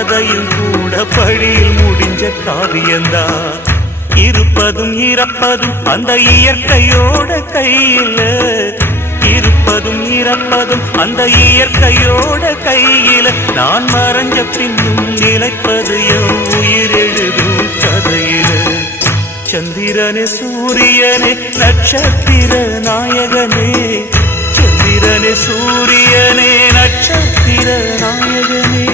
கதையும் கூட படியில் முடிஞ்ச காவியந்தான். இருப்பதும் இறப்பதும் அந்த இயற்கையோட கையில, இருப்பதும் இறப்பதும் அந்த இயற்கையோட கையில. நான் மறைஞ்ச பின்னும் நிலைப்பது என் உயிர் எழுதும் கதையில. சந்திரனே சூரியனே நட்சத்திர நாயகனே, சந்திரனே சூரியனே நட்சத்திர நாயகனே.